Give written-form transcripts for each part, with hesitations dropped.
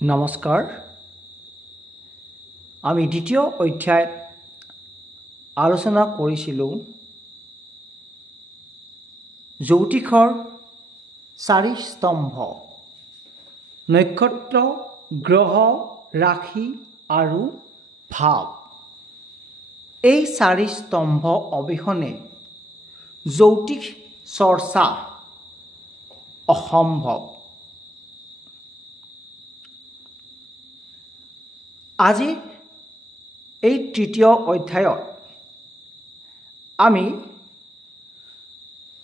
নমস্কাৰ আমি দ্বিতীয় অধ্যায়ত আলোচনা কৰিছিলোঁ জ্যোতিষৰ চাৰি স্তম্ভ নক্ষত্ৰ গ্ৰহ ৰাশি আৰু ভাৱ এই চাৰি স্তম্ভ অবিহনে জ্যোতিষ চৰ্চা অসম্ভৱ। আজি এই তৃতীয় অধ্যায়ত আমি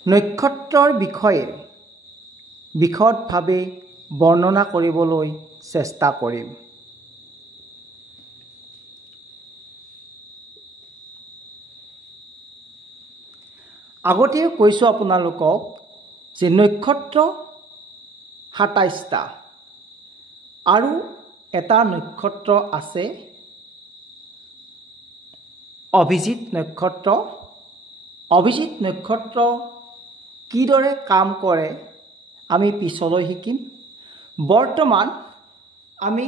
নক্ষত্ৰৰ বিষয়ে বিশদভাৱে বৰ্ণনা কৰিবলৈ চেষ্টা কৰিম। আগতে কৈছোঁ আপোনালোকক যে নক্ষত্ৰ ২৭টা আৰু এটা নক্ষত্ৰ আছে অভিজিত নক্ষত্ৰ। অভিজিত নক্ষত্ৰ কিদৰে কাম কৰে আমি পিছলৈ শিকিম। বৰ্তমান আমি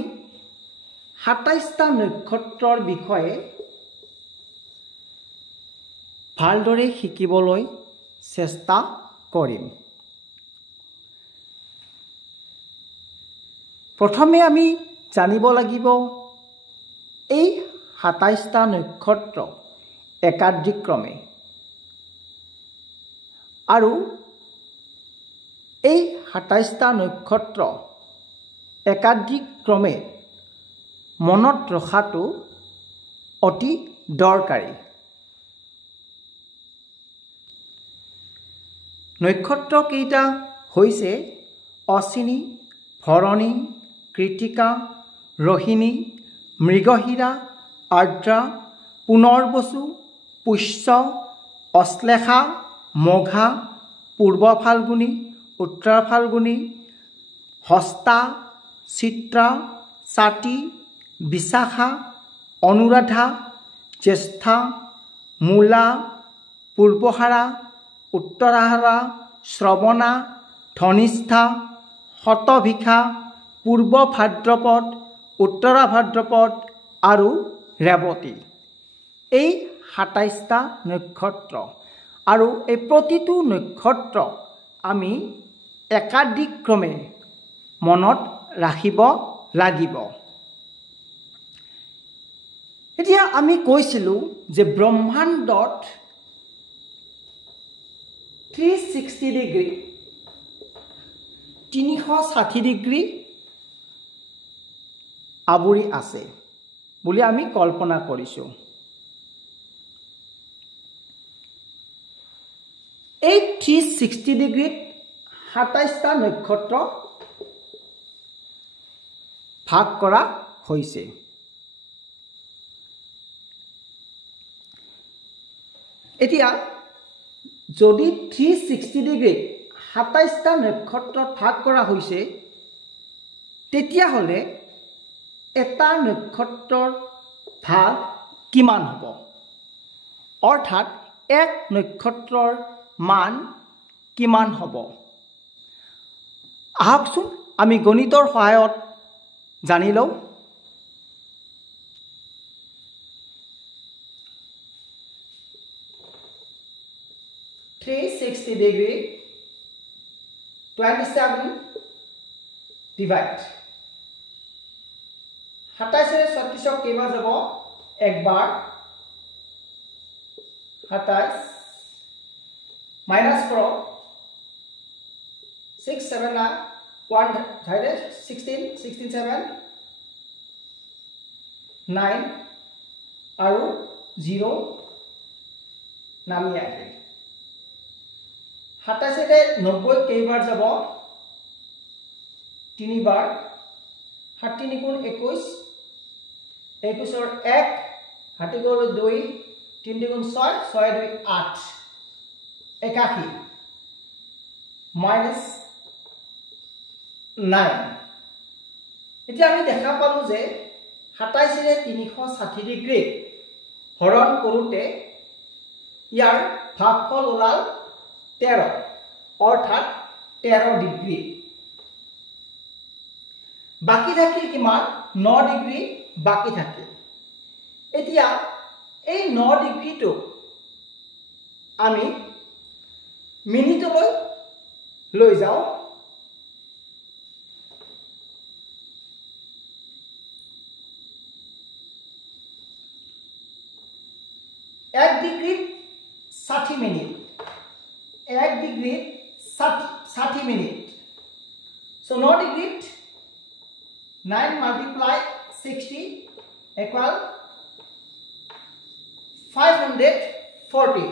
২৭টা নক্ষত্ৰৰ বিষয়ে ভালদৰে শিকিবলৈ চেষ্টা কৰিম। প্ৰথমে আমি জানিব লাগিব এই ২৭টা নক্ষত্ৰ একাদিক্ৰমে আৰু এই ২৭টা নক্ষত্ৰ একাদিক্ৰমে মনত ৰখাটো অতি দৰকাৰী। নক্ষত্ৰকেইটা হৈছে অশ্বিনী, ভৰণী, কৃতিকা, ৰোহিণী, মৃগশিৰা, আৰ্দ্ৰা, পুনৰ্বসু, পুষ্য, অশ্লেষা, মঘা, পূৰ্ব ফাল্গুনী, উত্তৰ ফাল্গুনী, হস্তা, চিত্ৰা, স্বাতী, বিশাখা, অনুৰাধা, জ্যেষ্ঠা, মূলা, পূৰ্বহাৰা, উত্তৰাহাৰা, শ্ৰৱণা, ধনিষ্ঠা, শতভিষা, পূৰ্ব ভাদ্ৰপদ, উত্তৰা ভাদ্ৰপদ আৰু ৰেৱতী। এই ২৭টা নক্ষত্ৰ আৰু এই প্ৰতিটো নক্ষত্ৰ আমি একাদিক্ৰমে মনত ৰাখিব লাগিব। এতিয়া আমি কৈছিলোঁ যে ব্ৰহ্মাণ্ডত 360 ডিগ্ৰী 360 ডিগ্ৰী আৱৰি আছে বুলি আমি কল্পনা কৰিছোঁ। এই 360 ডিগ্ৰীত ২৭টা নক্ষত্ৰ ভাগ কৰা হৈছে। এতিয়া যদি 360 ডিগ্ৰীত ২৭টা নক্ষত্ৰত ভাগ কৰা হৈছে তেতিয়াহ'লে এটা নক্ষত্ৰৰ ভাগ কিমান হ'ব, অৰ্থাৎ এক নক্ষত্ৰৰ মান কিমান হ'ব। আহকচোন আমি গণিতৰ সহায়ত জানি লওঁ। ডিগ্ৰী 27 ডিভাইড ২৭ৰে ৩৬ক কেইবাৰ যাব, একবাৰ। ২৭ মাইনাছ কৰক, 6 7 1 16 16 7 9 আৰু 0 নামি আহিল। ২৭ৰে ৯০ কেইবাৰ যাব, তিনিবাৰ। ৭ ৩ গুণ ২১, ২১ৰ ১, ৭ গুণ ২, ৩ গুণ ৬, ৬ ২ ৮, ৮১ মাইনাছ 9। এতিয়া আমি দেখা পালোঁ যে ২৭ৰে ৩৬০ ডিগ্ৰী হৰণ কৰোঁতে ইয়াৰ ভাগফল ওলাল ১৩, অৰ্থাৎ ১৩ ডিগ্ৰী। বাকি থাকিল কিমান 9 ডিগ্ৰী বাকি থাকিল এতিয়া এই 9 ডিগ্ৰীটো আমি মিনিটলৈ লৈ যাও 1 degree 60 minute 1 degree 60 minute so 9 degree 9 multiply 60 equal 540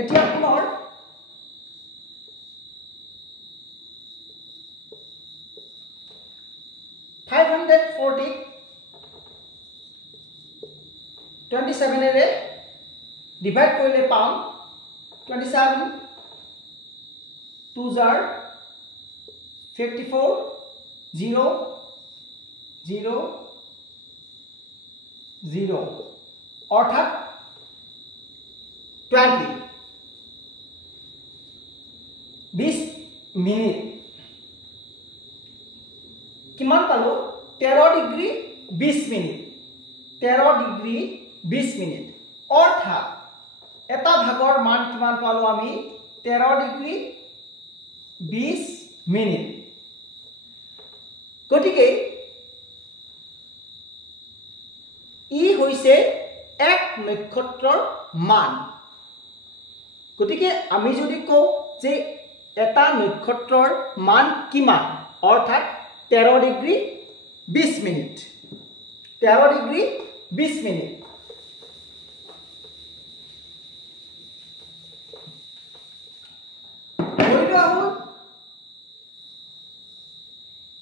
এতিয়া পুনৰ 540 27 এৰে ডিভাইড কৰিলে পাম 27 2 jar 54 0 0 0 অৰ্থাৎ 20 মিনিট কিমান পালো 13 ডিগ্ৰী 20 মিনিট 13 ডিগ্ৰী 20 মিনিট অৰ্থাৎ এটা ভাগৰ মান কিমান পালো আমি 13 ডিগ্ৰী 20 মিনিট গতিকে ই হৈছে এক নক্ষত্ৰৰ মান গতিকে আমি যদি কওঁ যে এটা নক্ষত্ৰৰ মান কিমান অৰ্থাৎ 13 ডিগ্ৰী 20 মিনিট 13 ডিগ্ৰী 20 মিনিট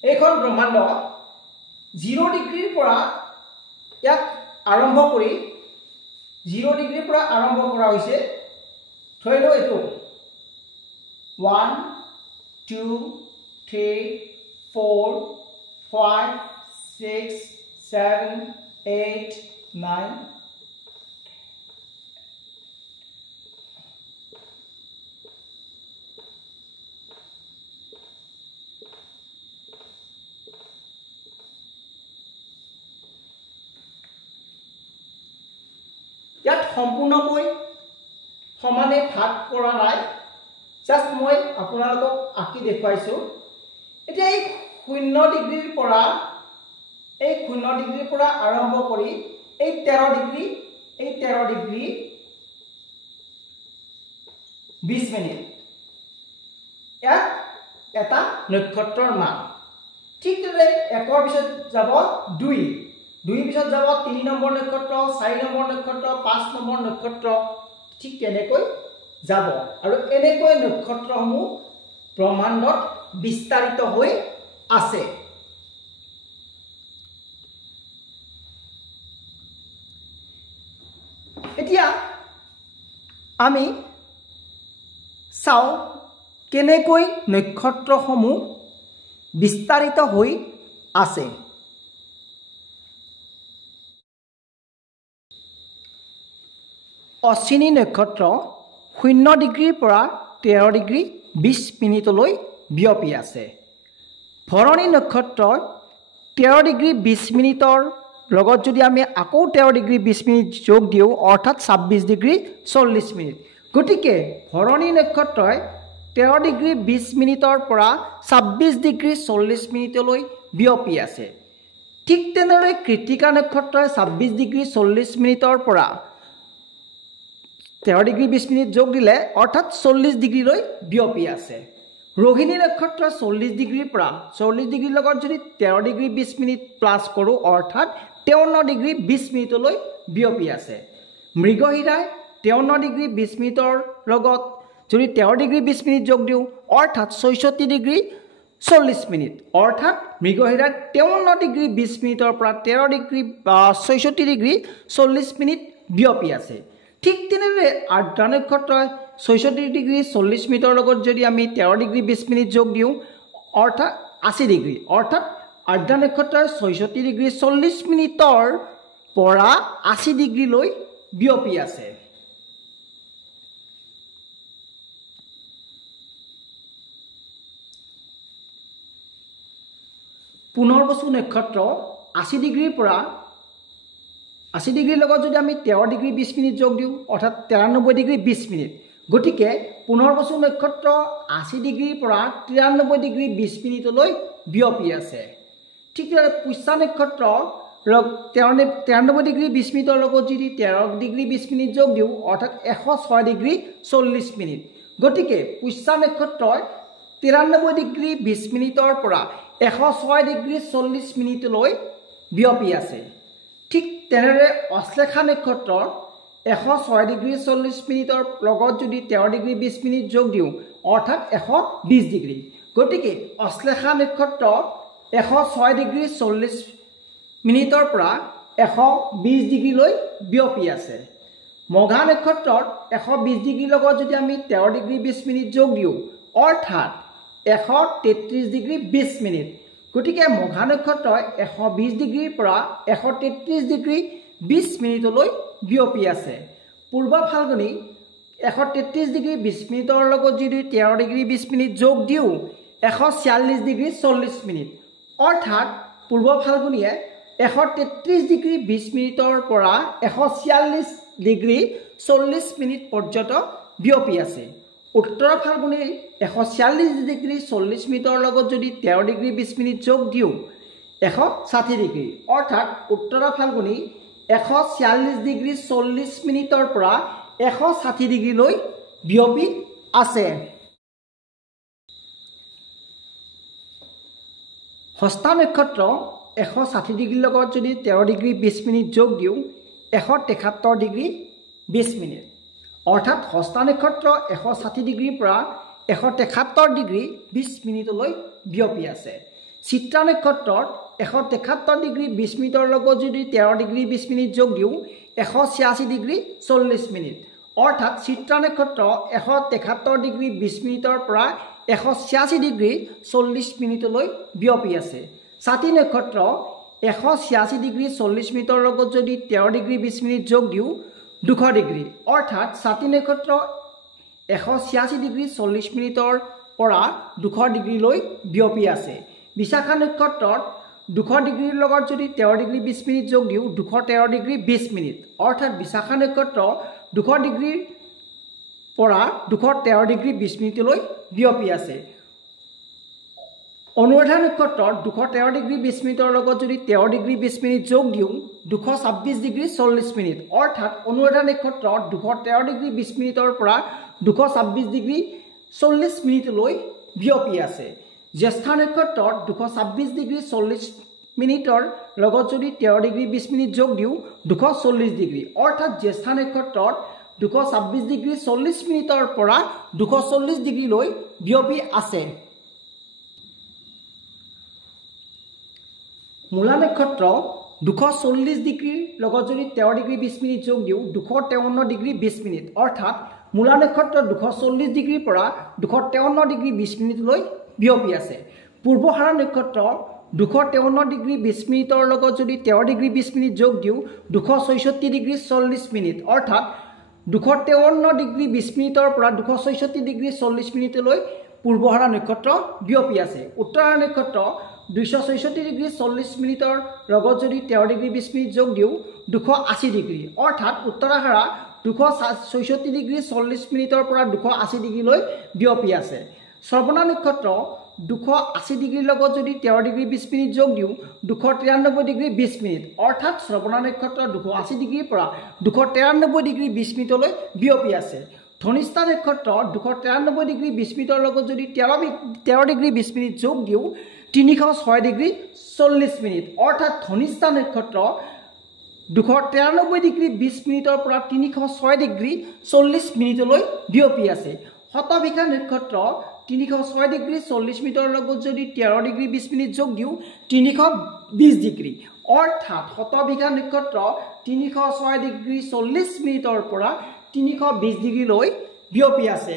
এখন ব্ৰহ্মাণ্ড 0 ডিগ্ৰীৰ পৰা ইয়াক আৰম্ভ কৰি 0 ডিগ্ৰীৰ পৰা আৰম্ভ কৰা হৈছে ধৰিলো এটো 1 2 3 4 5 6 7 8 9 ইয়াত সম্পূৰ্ণকৈ সমানে ভাগ কৰা নাই জাস্ট মই আপোনালোকক আঁকি দেখুৱাইছো এতিয়া এই 0 ডিগ্ৰীৰ পৰা আৰম্ভ কৰি এই 13 ডিগ্ৰী 20 মিনিট ইয়াত এটা নক্ষত্ৰৰ মান ঠিক তেনে একৰ পিছত যাব 2 পিছত যাব 3 নম্বৰ নক্ষত্ৰ 4 নম্বৰ নক্ষত্ৰ 5 নম্বৰ নক্ষত্ৰ ঠিক তেনেকৈ যাব আৰু এনেকৈ নক্ষত্ৰসমূহ ব্ৰহ্মাণ্ডত বিস্তাৰিত হৈ আছে এতিয়া আমি চাও কেনেকৈ নক্ষত্ৰসমূহ বিস্তাৰিত হৈ আছে অশ্বিনী নক্ষত্ৰ 0 ডিগ্ৰীৰ পৰা 13 ডিগ্ৰী 20 মিনিটলৈ বিয়পি আছে ভৰণী নক্ষত্ৰৰ 13 ডিগ্ৰী 20 মিনিটৰ লগত যদি আমি আকৌ 13 ডিগ্ৰী 20 মিনিট যোগ দিও অৰ্থাৎ 26 ডিগ্ৰী 40 মিনিট গতিকে ভৰণী নক্ষত্ৰই 13 ডিগ্ৰী 20 মিনিটৰ পৰা 26 ডিগ্ৰী 40 মিনিটলৈ বিয়পি আছে ঠিক তেনেদৰে কৃতিকা নক্ষত্ৰই 26 ডিগ্ৰী 40 মিনিটৰ পৰা 13 ডিগ্ৰী 20 মিনিট যোগ দিলে অৰ্থাৎ 40 ডিগ্ৰীলৈ বিয়পি আছে रोहिणी नक्षत्र 40 डिग्री 40 डिग्री लगत যদি 13 डिग्री 20 मिनिट प्लस करूँ अर्थात 53 डिग्री 20 मिनिटলৈ বিয়পি আছে মৃগশিৰাই 53 डिग्री 20 मिनिटर लगत যদি 13 डिग्री 20 मिनिट যোগ দিও अर्थात 66 डिग्री 40 मिनिट अर्थात মৃগশিৰাই 53 डिग्री 20 मिनिटर পৰা 13 डिग्री 66 डिग्री 40 मिनिट বিয়পি আছে ঠিক তেনেদৰে আৰ্দ্ৰা নক্ষত্ৰই 66 डिग्री 40 मिनिटर लगत যদি আমি 13 डिग्री 20 मिनिट যোগ দিও अर्थात 80 डिग्री अर्थात आर्द्रा नक्षत्र 66 डिग्री 40 मिनिटर পৰা 80 ডিগ্ৰীলৈ বিয়পি আছে। পুনৰ্বসু নক্ষত্ৰ 80 ডিগ্ৰীৰ পৰা 80 ডিগ্ৰীৰ লগত যদি আমি 13 ডিগ্ৰী 20 মিনিট যোগ দিওঁ অৰ্থাৎ 93 ডিগ্ৰী 20 মিনিট, গতিকে পুনৰ্বসু নক্ষত্ৰ 80 ডিগ্ৰীৰ পৰা 93 ডিগ্ৰী 20 মিনিটলৈ বিয়পি আছে। ঠিক তেনেদৰে পুষ্যা নক্ষত্ৰ 93 ডিগ্ৰী 20 মিনিটৰ লগত যদি 13 ডিগ্ৰী 20 মিনিট যোগ দিওঁ অৰ্থাৎ 106 ডিগ্ৰী 40 মিনিট, গতিকে পুষ্যা নক্ষত্ৰই 93 ডিগ্ৰী 20 মিনিটৰ পৰা 106 ডিগ্ৰী 40 মিনিটলৈ বিয়পি আছে। ঠিক তেনেদৰে অশ্লেষা নক্ষত্ৰৰ 106 ডিগ্ৰী 40 মিনিটৰ লগত যদি 13 ডিগ্ৰী 20 মিনিট যোগ দিওঁ অৰ্থাৎ 120 ডিগ্ৰী, গতিকে অশ্লেষা নক্ষত্ৰ 106 ডিগ্ৰী 40 মিনিটৰ পৰা 120 ডিগ্ৰীলৈ বিয়পি আছে। মঘা নক্ষত্ৰত 120 ডিগ্ৰীৰ লগত যদি আমি 13 ডিগ্ৰী 20 মিনিট যোগ দিওঁ অৰ্থাৎ 133 ডিগ্ৰী 20 মিনিট, গতিকে মঘা নক্ষত্ৰই 120 ডিগ্ৰীৰ পৰা 133 ডিগ্ৰী 20 মিনিটলৈ বিয়পি আছে। পূৰ্ব ফাল্গুনী 133 ডিগ্ৰী 20 মিনিটৰ লগত যদি 13 ডিগ্ৰী 20 মিনিট যোগ দিওঁ 146 ডিগ্ৰী 40 মিনিট, অৰ্থাৎ পূৰ্ব ফাল্গুনীয়ে 133 ডিগ্ৰী 20 মিনিটৰ পৰা 146 ডিগ্ৰী 40 মিনিট পৰ্যন্ত বিয়পি আছে। উত্তৰ ফাল্গুনীৰ 146 ডিগ্ৰী 40 মিনিটৰ লগত যদি 13 ডিগ্ৰী 20 মিনিট যোগ দিওঁ 160 ডিগ্ৰী, অৰ্থাৎ উত্তৰ ফাল্গুনী 146 ডিগ্ৰী 40 মিনিটৰ পৰা 160 ডিগ্ৰীলৈ বিয়পি আছে। হস্তা নক্ষত্ৰ 160 ডিগ্ৰীৰ লগত যদি 13 ডিগ্ৰী 20 মিনিট যোগ দিওঁ 173 ডিগ্ৰী 20 মিনিট, অৰ্থাৎ হস্তা নক্ষত্ৰ 160 ডিগ্ৰীৰ পৰা 173 ডিগ্ৰী 20 মিনিটলৈ বিয়পি আছে। চিত্ৰা নক্ষত্ৰত 173 ডিগ্ৰী 20 মিনিটৰ লগত যদি 13 ডিগ্ৰী 20 মিনিট যোগ দিওঁ 186 ডিগ্ৰী 40 মিনিট, অৰ্থাৎ চিত্ৰা নক্ষত্ৰ 173 ডিগ্ৰী 20 মিনিটৰ পৰা 186 ডিগ্ৰী 40 মিনিটলৈ বিয়পি আছে। ছাতি নক্ষত্ৰ 186 ডিগ্ৰী 40 মিনিটৰ লগত যদি 13 ডিগ্ৰী 20 মিনিট যোগ দিওঁ 200 ডিগ্ৰী, অৰ্থাৎ ছাতি নক্ষত্ৰ 186 ডিগ্ৰী 40 মিনিটৰ পৰা 200 ডিগ্ৰীলৈ বিয়পি আছে। বিশাখা নক্ষত্ৰত 200 ডিগ্ৰীৰ লগত যদি 13 ডিগ্ৰী 20 মিনিট যোগ দিওঁ 213 ডিগ্ৰী 20 মিনিট, অৰ্থাৎ বিশাখা নক্ষত্ৰ 200 ডিগ্ৰীৰ পৰা 213 ডিগ্ৰী 20 মিনিটলৈ বিয়পি আছে। অনুৰাধা নক্ষত্ৰত 213 ডিগ্ৰী 20 মিনিটৰ লগত যদি 13 ডিগ্ৰী 20 মিনিট যোগ দিওঁ 226 ডিগ্ৰী 40 মিনিট, অৰ্থাৎ অনুৰাধা নক্ষত্ৰত 213 ডিগ্ৰী 20 মিনিটৰ পৰা 226 ডিগ্ৰী 40 মিনিটলৈ বিয়পি আছে। জ্যেষ্ঠা নক্ষত্ৰত 226 ডিগ্ৰী 40 মিনিটৰ লগত যদি 13 ডিগ্ৰী 20 মিনিট যোগ দিওঁ 240 ডিগ্ৰী, অৰ্থাৎ জ্যেষ্ঠা নক্ষত্ৰত 226 ডিগ্ৰী 40 মিনিটৰ পৰা 240 ডিগ্ৰীলৈ বিয়পি আছে। মূলা নক্ষত্ৰ 240 ডিগ্ৰীৰ লগত যদি 13 ডিগ্ৰী 20 মিনিট যোগ দিওঁ 253 ডিগ্ৰী 20 মিনিট, অৰ্থাৎ মূলা নক্ষত্ৰ 240 ডিগ্ৰীৰ পৰা 253 ডিগ্ৰী 20 মিনিটলৈ বিয়পি আছে। পূৰ্বহাৰা নক্ষত্ৰ 253 ডিগ্ৰী 20 মিনিটৰ লগত যদি 13 ডিগ্ৰী 20 মিনিট যোগ দিওঁ 264 ডিগ্ৰী 40 মিনিট, অৰ্থাৎ 253 ডিগ্ৰী 20 মিনিটৰ পৰা 264 ডিগ্ৰী 40 মিনিটলৈ পূৰ্বহাৰা নক্ষত্ৰ বিয়পি আছে। উত্তৰহাৰা নক্ষত্ৰ 264 ডিগ্ৰী 40 মিনিটৰ লগত যদি 13 ডিগ্ৰী 20 মিনিট যোগ দিওঁ 280 ডিগ্ৰী, অৰ্থাৎ উত্তৰাহাৰা 264 ডিগ্ৰী 40 মিনিটৰ পৰা 280 ডিগ্ৰীলৈ বিয়পি আছে। শ্ৰৱণা নক্ষত্ৰ 280 ডিগ্ৰীৰ লগত যদি 13 ডিগ্ৰী 20 মিনিট যোগ দিওঁ 293 ডিগ্ৰী 20 মিনিট, অৰ্থাৎ শ্ৰৱণা নক্ষত্ৰ 280 ডিগ্ৰীৰ পৰা 293 ডিগ্ৰী 20 মিনিটলৈ বিয়পি আছে। ধনিষ্ঠা নক্ষত্ৰ 293 ডিগ্ৰী 20 মিনিটৰ লগত যদি 13 ডিগ্ৰী 20 মিনিট যোগ দিওঁ 306 ডিগ্ৰী 40 মিনিট, অৰ্থাৎ ধনিষ্ঠা নক্ষত্ৰ 293 ডিগ্ৰী 20 মিনিটৰ পৰা 306 ডিগ্ৰী 40 মিনিটলৈ বিয়পি আছে। শতভিষা নক্ষত্ৰ 306 ডিগ্ৰী 40 মিনিটৰ লগত যদি 13 ডিগ্ৰী 20 মিনিট যোগ দিওঁ 320 ডিগ্ৰী, অৰ্থাৎ শতভিষা নক্ষত্ৰ 306 ডিগ্ৰী 40 মিনিটৰ পৰা 320 ডিগ্ৰীলৈ বিয়পি আছে।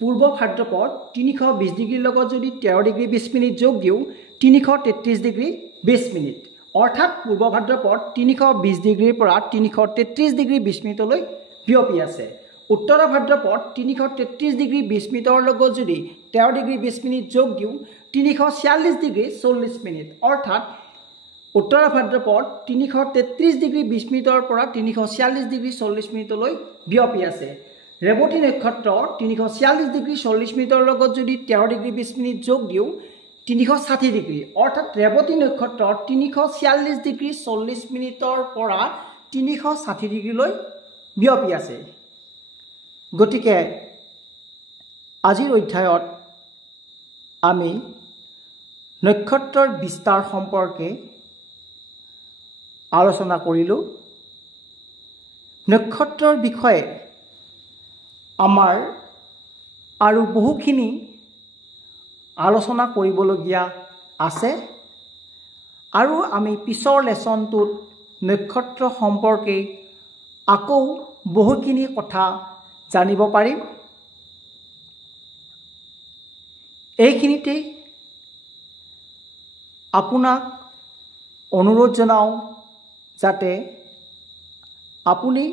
পূৰ্ব ভাদ্ৰপদ 320 ডিগ্ৰীৰ লগত যদি 13 ডিগ্ৰী 20 মিনিট যোগ দিওঁ 333 ডিগ্ৰী 20 মিনিট অৰ্থাৎ পূৰ্ব ভাদ্ৰপদ 320 ডিগ্ৰীৰ পৰা 333 ডিগ্ৰী 20 মিনিটলৈ বিয়পি আছে উত্তৰ ভাদ্ৰপদ 333 ডিগ্ৰী 20 মিনিটৰ লগত যদি 13 ডিগ্ৰী 20 মিনিট যোগ দিওঁ 346 ডিগ্ৰী 40 মিনিট অৰ্থাৎ উত্তৰ ভাদ্ৰপদ 333 ডিগ্ৰী 20 মিনিটৰ পৰা 346 ডিগ্ৰী 40 মিনিটলৈ বিয়পি আছে ৰেৱতী নক্ষত্ৰ 346 ডিগ্ৰী 40 মিনিটৰ লগত যদি 13 ডিগ্ৰী 20 মিনিট যোগ দিওঁ 360 ডিগ্ৰী অৰ্থাৎ ৰেৱতী নক্ষত্ৰ 346 ডিগ্ৰী 40 মিনিটৰ পৰা 360 ডিগ্ৰীলৈ বিয়পি আছে গতিকে আজিৰ অধ্যায়ত আমি নক্ষত্ৰৰ বিস্তাৰ সম্পৰ্কে আলোচনা কৰিলোঁ নক্ষত্ৰৰ বিষয়ে আমাৰ আৰু বহুখিনি আলোচনা কৰিবলগীয়া আছে আৰু আমি পিছৰ লেসনটোত নক্ষত্ৰ সম্পৰ্কে আকৌ বহুখিনি কথা জানিব পাৰিম এইখিনিতে আপোনাক অনুৰোধ জনাও যাতে আপুনি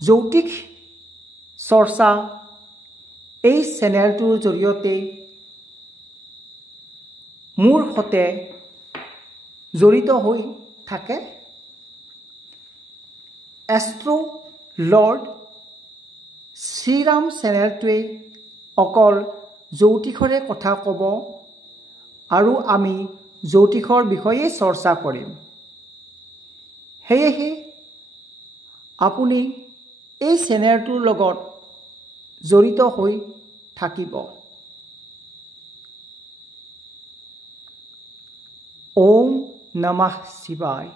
জ্যোতিষ চৰ্চা এই চেনেলটোৰ জৰিয়তে মোৰ সৈতে জড়িত হৈ থাকে এষ্ট্ৰো লৰ্ড শ্ৰীৰাম চেনেলটোৱে অকল জ্যোতিষৰে কথা ক'ব আৰু আমি জ্যোতিষৰ বিষয়ে চৰ্চা কৰিম সেয়েহে আপুনি এই চেনেলটোৰ লগত জড়িত হৈ থাকিব ওম নমঃ শিৱায়